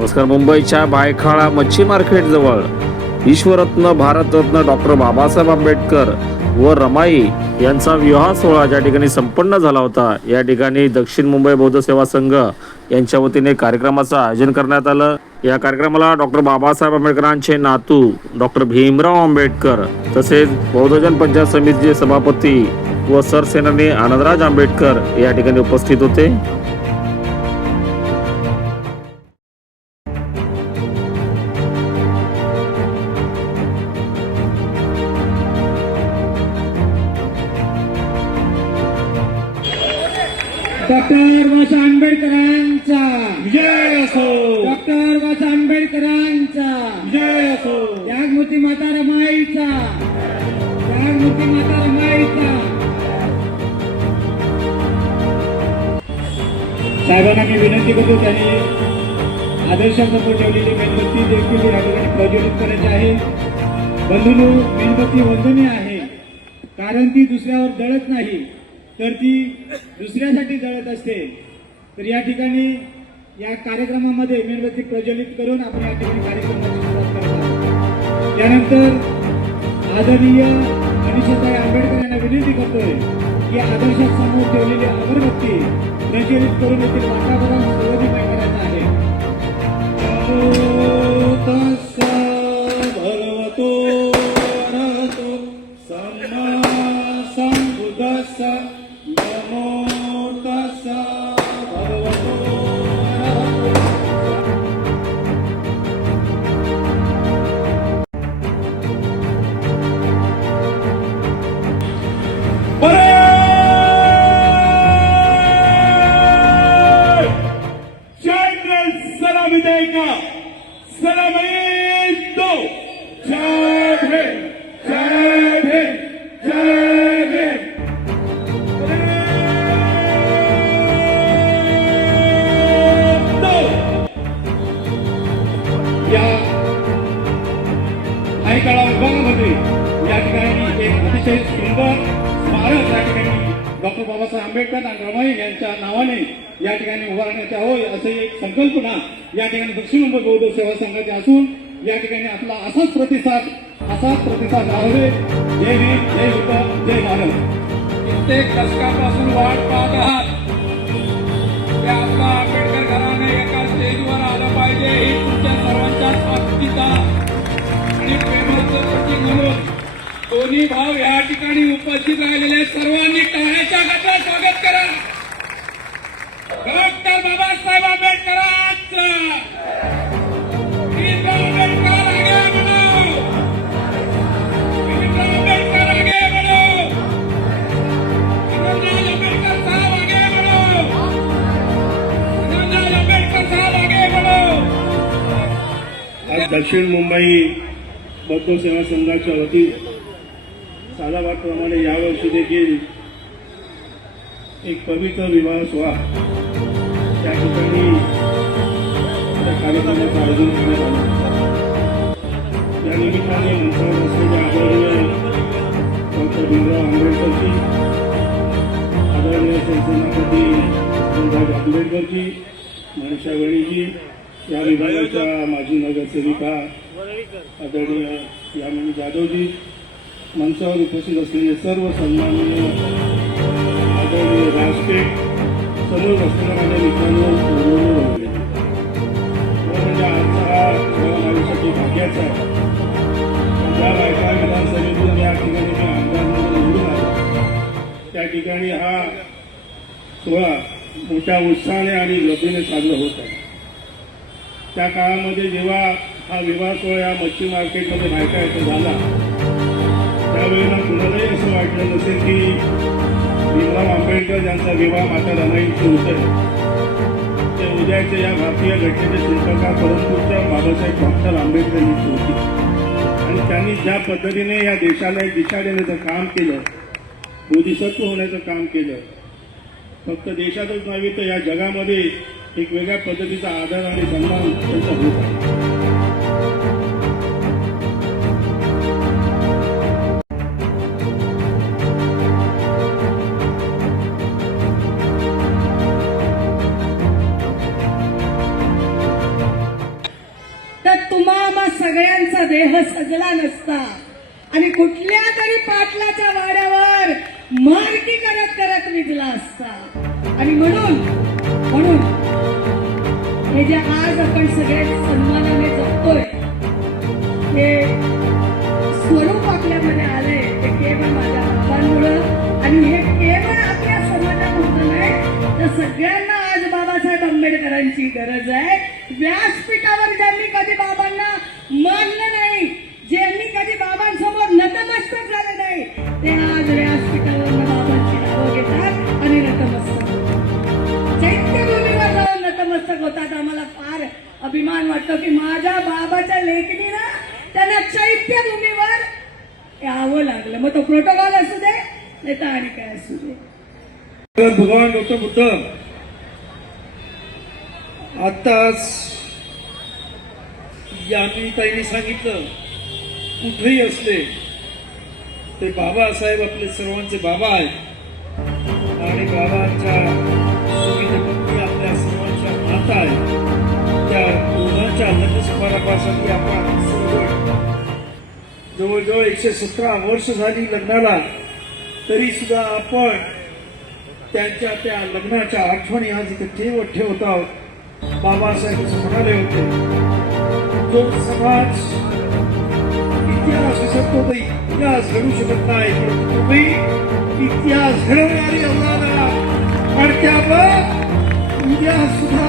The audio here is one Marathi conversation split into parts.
नमस्कार मुंबईच्या बायखाळा मच्छी मार्केट जवळ ईश्वरत्न भारतरत्न डॉक्टर बाबासाहेब आंबेडकर व रमाई यांचा विवाह सोहळा ज्या ठिकाणी संपन्न झाला होता या ठिकाणी दक्षिण मुंबई बौद्ध सेवा संघ यांच्या वतीने कार्यक्रमाचं आयोजन करण्यात आलं. या कार्यक्रमाला डॉक्टर बाबासाहेब आंबेडकरांचे नातू डॉक्टर भीमराव आंबेडकर तसेच बौद्धजन पंचायत समितीचे सभापती व सरसेनानी आनंदराज आंबेडकर या ठिकाणी उपस्थित होते. डॉक्टर बाबासाहेब आंबेडकरांचा. विजय असो डॉक्टर बाबासाहेब आंबेडकरांचा. विजय असो त्यागमूर्ती माता रमाईचा त्यागमूर्ती माता रमाईचा साहेबांना मी विनंती करतो त्यांनी आदर्शासमोर ठेवलेली मेणबत्ती देखील या ठिकाणी प्रज्वलित करायची आहे. बंधुनु मेणबत्ती वंदनीय आहे कारण ती दुसऱ्यावर जळत नाही. तर ती दुसऱ्यासाठी जळत असते. तर या ठिकाणी या कार्यक्रमामध्ये मेणबत्ती प्रज्वलित करून आपण या ठिकाणी कार्यक्रमाची सुरुवात करत आहोत. त्यानंतर आदरणीय मनीषाताई आंबेडकर यांना विनंती करतोय की आदर्शासमोर ठेवलेली अगरबत्ती प्रज्वलित करून येथील वातावरण सुरभीमय करायचं आहे. नमो भगवतो सम्मा सम्बुद्धस्स Selam edeyka. Selam edeyka. Vivekananda Ambedkar Ramai यांच्या नावाने या ठिकाणी उभारण्यात यावं असे एक संकल्पना या ठिकाणी दक्षिण मुंबई बौद्ध सेवा संघाची असून या ठिकाणी आपला असाच प्रतिसाद असाच प्रतिसाद राहावे. जय भीम जय युद्ध जय भारत. कित्येक दशकापासून वाट पाहत आहात. त्या आपला आंबेडकर घराने एका स्टेजवर आलं पाहिजे ही तुमच्या सर्वांच्या आस्तिका आणि प्रेमाचं प्रतीक म्हणून. दोन्ही भाव या ठिकाणी उपस्थित राहिलेल्या सर्वांनी टाळ्याच्या गटात स्वागत करा. डॉक्टर बाबासाहेब आंबेडकर दक्षिण मुंबई बौद्ध सेवा संघाच्या वतीने सालाबादप्रमाणे यावर्षी देखील एक पवित्र विवाह सोहळा त्या ठिकाणी कार्यक्रमाचं आयोजन करण्यात आलं. या निमित्ताने मंचावर असलेल्या आदरणीय डॉक्टर भीमराव आंबेडकरजी आदरणीय संसेनापती आनंदराज आंबेडकरजी मनीषा वणीजी या विभागाच्या माजी नगरसेविका आदरणीय यामिनी जाधवजी मंचावर उपस्थित असलेले सर्व सन्माननीय आदरणीय राजपेठ समोर बसलेल्या माझ्या मित्रांनो म्हणजे आजचा हा माझ्यासाठी भाग्याचा आहे. ज्या बायका विधानसभेतून या ठिकाणी मी आमदार म्हणून निवडून आलो त्या ठिकाणी हा सोहळा मोठ्या उत्साहाने आणि गतीने साजरा होत आहे. त्या काळामध्ये जेव्हा हा विवाह सोहळा या मच्छी मार्केटमध्ये बायका इथं झाला त्यावेळेला कुणालाही असं वाटलं नसेल की भीमराव आंबेडकर यांचा विवाह माता रमाईंशी होतोय ते उद्याच्या या भारतीय घटनेचे शिल्पकार परंतुच्या बाबासाहेब डॉक्टर आंबेडकर यांची होती. आणि त्यांनी ज्या पद्धतीने या देशाला एक दिशा देण्याचं काम केलं बोधिसत्व होण्याचं काम केलं फक्त देशातच नव्हे तर या जगामध्ये एक वेगळ्या पद्धतीचा आदर आणि सन्मान त्यांचा होत आहे. देह सजला नसता. आणि कुठल्या तरी पाटलाच्या वाड्यावर मारकी करत करत विजला असता. आणि म्हणून म्हणून हे जे आज आपण सगळे सन्मानाने जगतोय हे स्वरूप आपल्यामध्ये आले ते केवळ माझ्या बाबांमुळं. आणि हे केवळ आपल्या समाजापुरतं नाही तर सगळ्यांना आज बाबासाहेब आंबेडकरांची गरज आहे. व्यासपीठावर ज्यांनी कधी बाबा मानलं नाही. ज्यांनी कधी बाबांसमोर नतमस्तक झालं नाही ते आज व्यासपीठावर बाबांची नावं घेतात आणि नतमस्तक चैत्यभूमीवर जाऊन नतमस्तक होतात. आम्हाला फार अभिमान वाटतो की माझ्या बाबाच्या लेखणीला त्यांना चैत्यभूमीवर यावं लागलं. मग तो प्रोटोकॉल असू दे नाही तर आणि काय असू दे. भगवान गौतम बुद्ध आत्ताच यामी ताईने सांगितलं कुठेही असले ते बाबासाहेब आपले सर्वांचे बाबा आहेत. आणि बाबांच्या सुविधेपैकी आपल्या सर्वांच्या माता आहेत. त्या दोघांच्या लग्नसमारंभासाठी आपण सर्व जवळजवळ एकशे सतरा वर्ष झाली लग्नाला. तरी सुद्धा आपण त्यांच्या त्या लग्नाच्या आठवणी आज इथे ठेवत ठेवत आहोत. बाबासाहेब म्हणाले होते जो समाज इतिहास विसरतो तर इतिहास घडू शकत नाही परंतु तुम्ही इतिहास घडवणारी अवलाद आहात. आणि त्यावर उद्या सुद्धा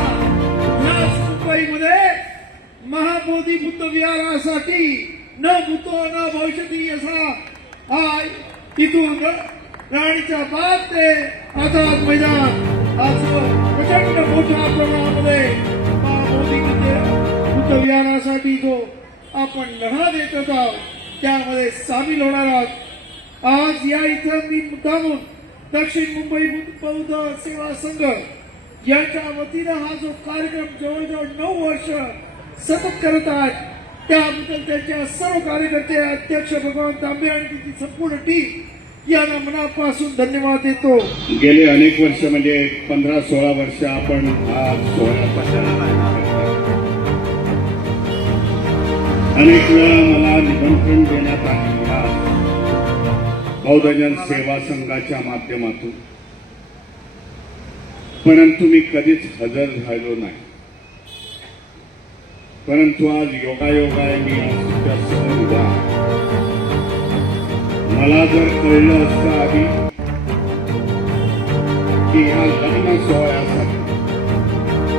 याच मुंबईमध्ये महाबोधी बुद्ध विहारासाठी न भूतो न भविष्यती असा हा इथून राणीच्या बाग ते आझाद मैदान आज प्रचंड मोठ्या प्रमाणामध्ये महाबोधी बुद्ध बुद्ध जो आपण लढा देत होतो त्यामध्ये सामील होणार आहोत. आज या इथं मी मुद्दामून दक्षिण मुंबई बौद्ध सेवा संघ यांच्या वतीनं हा जो कार्यक्रम जवळजवळ नऊ वर्ष सतत करत आहेत त्याबद्दल त्यांच्या सर्व कार्यकर्ते अध्यक्ष भगवान तांबे आणि त्यांची संपूर्ण टीम यांना मनापासून धन्यवाद देतो. गेले अनेक वर्ष म्हणजे पंधरा सोळा वर्ष आपण हा सोहळा अनेक वेळा मला निमंत्रण देण्यात आले या बौद्धजन सेवा संघाच्या माध्यमातून. परंतु मी कधीच हजर झालो नाही. परंतु आज योगायोगाय मी आज मला जर कळलं असतं आधी की ह्या लग्न सोहळ्यासाठी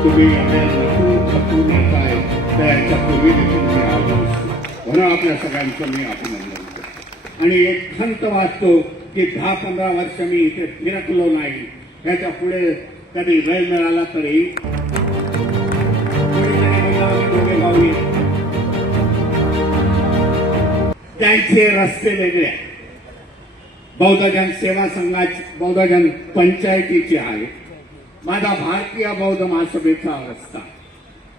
तुम्ही एवढ्या नटून थकून येत आहे तर देखील मी आलो म्हणून आपल्या सगळ्यांचं मी अभिनंदन करतो. आणि एक खंत वाचतो की दहा पंधरा वर्ष मी इथे फिरकलो नाही. याच्यापुढे कधी वेळ मिळाला तरी. त्यांचे रस्ते वेगळे आहेत. बौद्धजन सेवा संघाची बौद्धजन पंचायतीची आहे. माझा भारतीय बौद्ध महासभेचा रस्ता.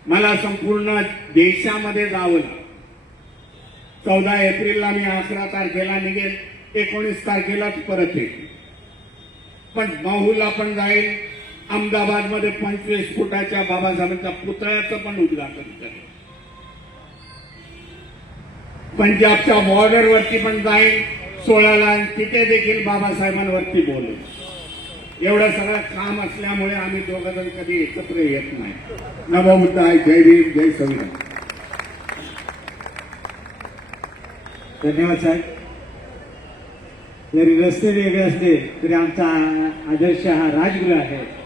मला संपूर्ण देशामध्ये जावं. लागलं चौदा एप्रिलला मी अकरा तारखेला निघेल एकोणीस तारखेलाच परत येईल. पण माहूरला पण जाईल अहमदाबादमध्ये पंचवीस फुटाच्या बाबासाहेबांच्या पुतळ्याचं पण उद्घाटन करेल. पंजाबच्या बॉर्डरवरती पण जाईल सोळाला तिथे देखील बाबासाहेबांवरती बोलेल. एवढं सगळं काम असल्यामुळे आम्ही दोघं जण कधी एकत्र येत नाही. नवबुद्ध आहे जय भीम जय संविधान धन्यवाद साहेब. जरी रस्ते वेगळे असले तरी आमचा आदर्श हा राजगुरू आहे.